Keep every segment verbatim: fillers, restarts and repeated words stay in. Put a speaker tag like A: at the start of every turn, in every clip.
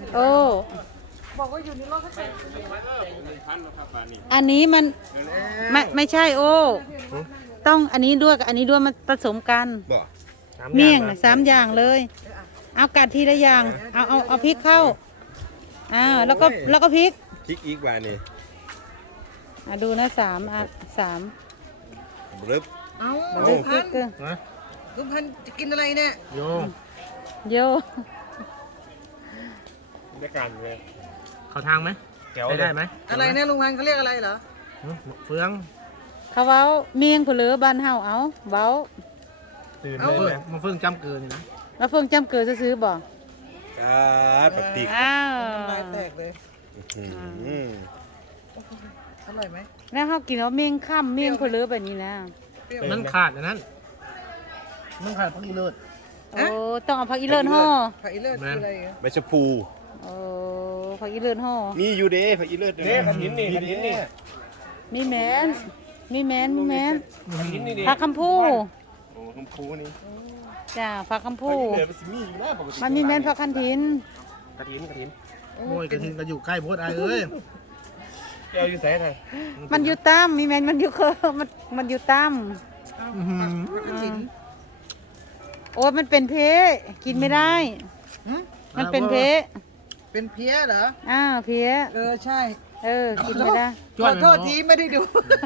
A: โอ้
B: บอกว่าอยู่ในรถเขา
A: อันนี้มันไม่ไม่ใช่โอ้ต้องอันนี้ด้วยกับอันนี้ด้วยมันผสมกันเมี่ยงสามอย่างเลยเอากัดทีละอย่างเอาเอาเอาพริกเข้าอ่าแล้วก็แล้วก็พริก
C: พริกอีกว่านี่
A: อ่ะดูนะสามอ่ะสาม
C: รึบ
B: เอาลุงพันธุ์ลุงพันธุ์จะกินอะไรเนี่ย
A: โยโย
C: ได้การเลย
D: เข้าทางไหมได้ได้ไหม
B: อะไรเนี่ยลุงพันธุ์เขาเรียกอะไรเหรอ
D: เฟือง
A: เขาเว้าเมียงผู้เหลือบ้านเฮาเอาเว้า
D: ตื่นเลยมาเฟืองจำเกินนะ
A: มาเฟืองจำเกินซื้อบ่
C: การปฏิ
A: อ้าว
B: ลายแตกเลยอร่อยไหม
A: แล้วเขากินว่าเมียงค่ำเมียงผู้เหลือแบบนี้นะ
D: มันขาดอันนั้นมันขาดพักอีเลิศ
A: โอ้ต้องเอาผักอีเลิศห่อ
B: ผักอีเลิศคืออะไร
C: ใบชะพู
A: โอ้ผักอีเลิศห่อ
C: มีอยู่เด้ผักอีเลิศ
D: เด้กระถินนี่กระถินนี่
A: มีแมนมีแมนมีแมนผักคำพู
C: โอ้คำพูนี่
A: จ้าผักคำพูมันมีแมนผักคันถิน
D: กระถินกระถินโอ้ยกระถินก็อยู่ใกล้โพดไอเอ้ย
C: เจ้าอยู่ไหนไง
A: มันอยู่ตั้มมีแมนมันอยู่เคอมันมันอยู่ตั้มโอ้มันเป็นเพกินไม่ได้มันเป็นเพ
B: เป็นเพี้ยเหรอ
A: อ้าวเพี้ย
B: เออใช่
A: เออกินไม่ได้
B: ขอโทษทีไม่ได้ดู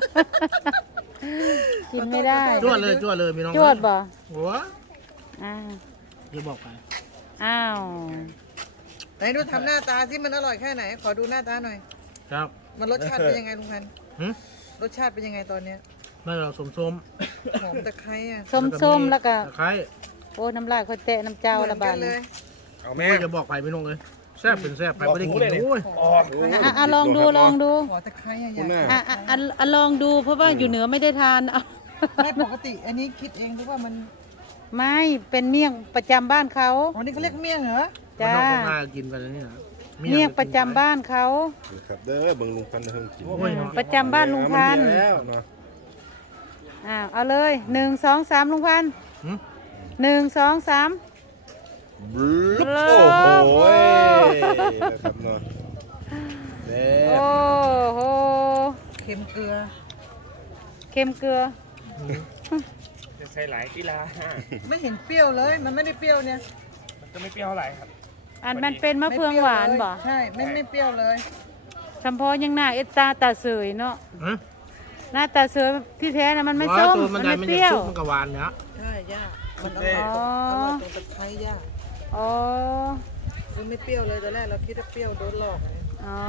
A: กินไม่ได้
D: จวดเลยจวดเลยมีน้อง
A: จวดบ่
D: หัว
A: อ้าว
D: เดี๋ยวบอกไป
A: อ้าว
B: ไหนดูทำหน้าตาสิมันอร่อยแค่ไหนขอดูหน้าตาหน่อย
D: ครับ
B: มันรสชาติเป็นยังไงลุงพันธุ์รสชาติเป็นยังไงตอนเนี้ย
D: ไม่เราส้มส้ม
B: หอมตะไคร้อ่ะ
A: ส้มส้มแล้วก็
D: ตะไคร้
A: โอ้น้ำลายค่อยแตะน้ำเจ้าละบาทเลย
D: เอาแม่จะบอกไปไม่ลงเลยแซ่บเป็นแซ่บไปไม่ได้กินโอ้ย
A: อ่ะลองดูลองดู
B: ขอตะไคร้อ่ะ
A: อ่ะอ่ะลองดูเพราะว่าอยู่เหนือไม่ได้ทานเอา
B: ไม่ปกติอันนี้คิดเองหรือว่ามัน
A: ไม่เป็นเมี่ยงประจำบ้านเขา
B: อ๋อนี่เขาเรียกเมี่ยงเหรอ
A: จ้า
D: กินกันนี่นะ
A: เมี่ยงประจำบ้านเขา
C: ครับเด้อเบิ่งลุงพันธุ์เพิ่งกิน
A: ประจำบ้านลุงพันธุ์อ่าเอาเลยหนึ่งสองสามลุงพันธุ์หนึ่งสองสาม
C: บลูโอ้โหนะครับเนาะ
A: โอ้โห
B: เค็มเกลือ
A: เค็มเกลือ
D: จะใส่หลายกีฬา
B: ไม่เห็นเปรี้ยวเลยมันไม่ได้เปรี้ยวเนี่ย
D: มันก็ไม่เปรี้ยวเท่าไหร่ครับ
A: อันมันเป็นมะเฟืองหวานบ่
B: ใช่ไม่ไม่เปรี้ยวเลย
A: เฉพาะยังหน้าเอตาตาเสยเนาะหน้าตาเสยที่แท้นะมันไม่ส้มมันไม่เปรี้ยว
D: มันก็หวานเนาะ
B: ใช่ย่ามันอร่อยตรงตะไคร้ย่า
A: อ๋อ
B: มันไม่เปรี้ยวเลยตอนแรกเราคิดว่าเปรี้ยวโดนหลอก
A: อ๋อ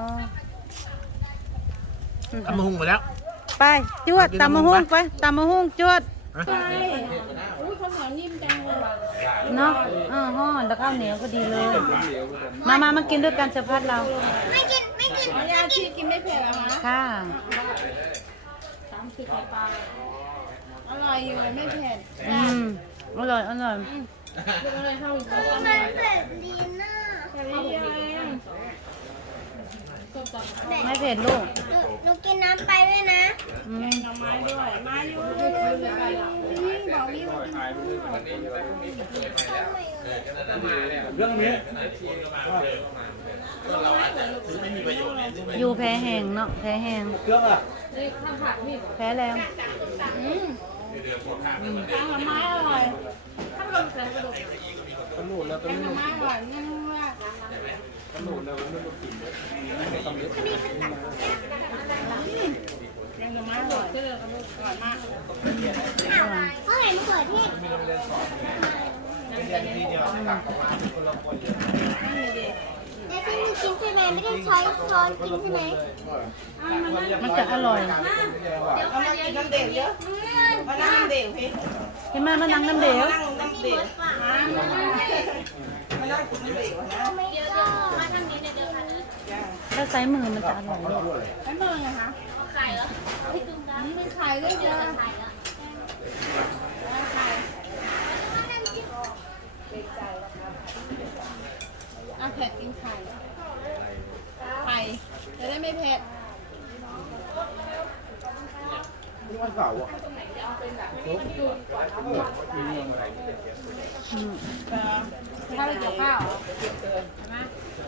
D: ตำมะฮุ่งไปแล้ว
A: ไปจวดตำมะฮุ่งไปตำมะฮุ่งจวด
E: ไปอุ้ยข้าวเหนียวนิ่มจังเลย
A: เนาะอ๋อห่อแล้วข้าวเหนียวก็ดีเลยมามามากินด้วยกันจะพัดเรา
E: ไม่กินไม่กินยาชีกินไม่เผ็ดหรอคะ
A: ค่ะ
E: สามสิบปลาอร่อยอยู่ไม่เผ็ด
A: อืมอร่อยอร่อย
E: เรื่องอะไรเข้าอีกแล้วมันเผ็ดดีน่าเผ็ดดีอะไร
A: ไม่เผ็ดลูก
E: หนูกินน้ำไปด้วยนะแกงกับไม้ด้วยไม้อยู่บอกมี
D: เรื่องนี้
A: อยู่แพ้แห้งเนาะแพ้แห้ง
D: เครื่องอ่ะ
A: แพ้แล้ว
E: แกงกับไม้อร่อยถ้าลงใส่กระดูกแกงกับไม้อร่อยนี่ว่า
D: กระดูกแล้วมันไม่ต้องกินเลย
E: แกงกับไม้อร่อยอร่อยมากเมื่อไหร่มาเปิดที่แต่ที่มีกินใช่ไหมไม่ได้ใช้ช้อนกินใช่ไหม
A: มันจะอร่อย
B: เอามากินน้ำเด็กเยอะมานั่งน้ำเด็กพี่
A: เห็นไหมมานั่งน้ำเด็ก
B: มานั่งน้ำเด็กมานั่งกินน้ำเด็กนะ
A: ถ้าใช้มือมันจะอร่อย
E: ใช้มือไงคะไข่เหรอมีไข่ด้วยเยอะไข่อ่ะเผ็ดกินไข่ไข่จะได้ไม่เผ็ด
D: วันเสาร์อ่ะ
E: ถ้าเราเกี่ยวข้าวใช่ไหม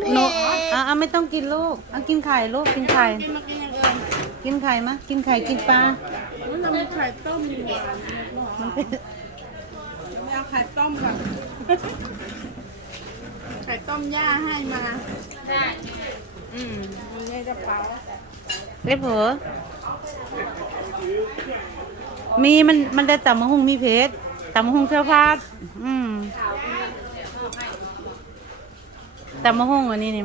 A: โนอ่ะอ่ะไม่ต้องกินลูกอ่ะกินไข่ลูกกินไข่ กินไข่มะกินไข่กินปลา
F: มันทำไข่ต้มหวาน
A: มันเป็น
F: ไม่เอาไข่ต้มก่อนไข่ต้มย่าให้มาได้อืมมีในกระเป๋า
A: เล็บเหรอมีมันมันได้ต่ำมะฮุงมีเพชรต่ำมะฮุงเสื้อผ้าอืมต่ำมะฮุงอันนี้นี่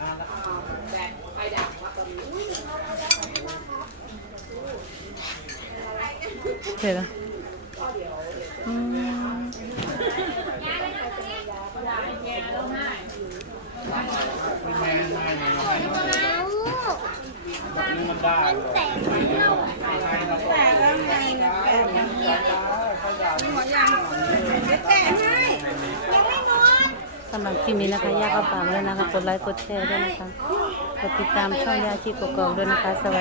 A: เห็นไหมอืม
E: มันแตกแล้ว
F: แต่แล้วไงแต่ยังมีหัวยังจะแกะให้
E: ยังไม่หมด
A: สำหรับคลิปนี้นะคะย่าก็ฝากไว้นะคะกดไลค์กดแชร์ด้วยนะคะกดติดตามช่องย่าชีกกอกด้วยนะคะสวัสดี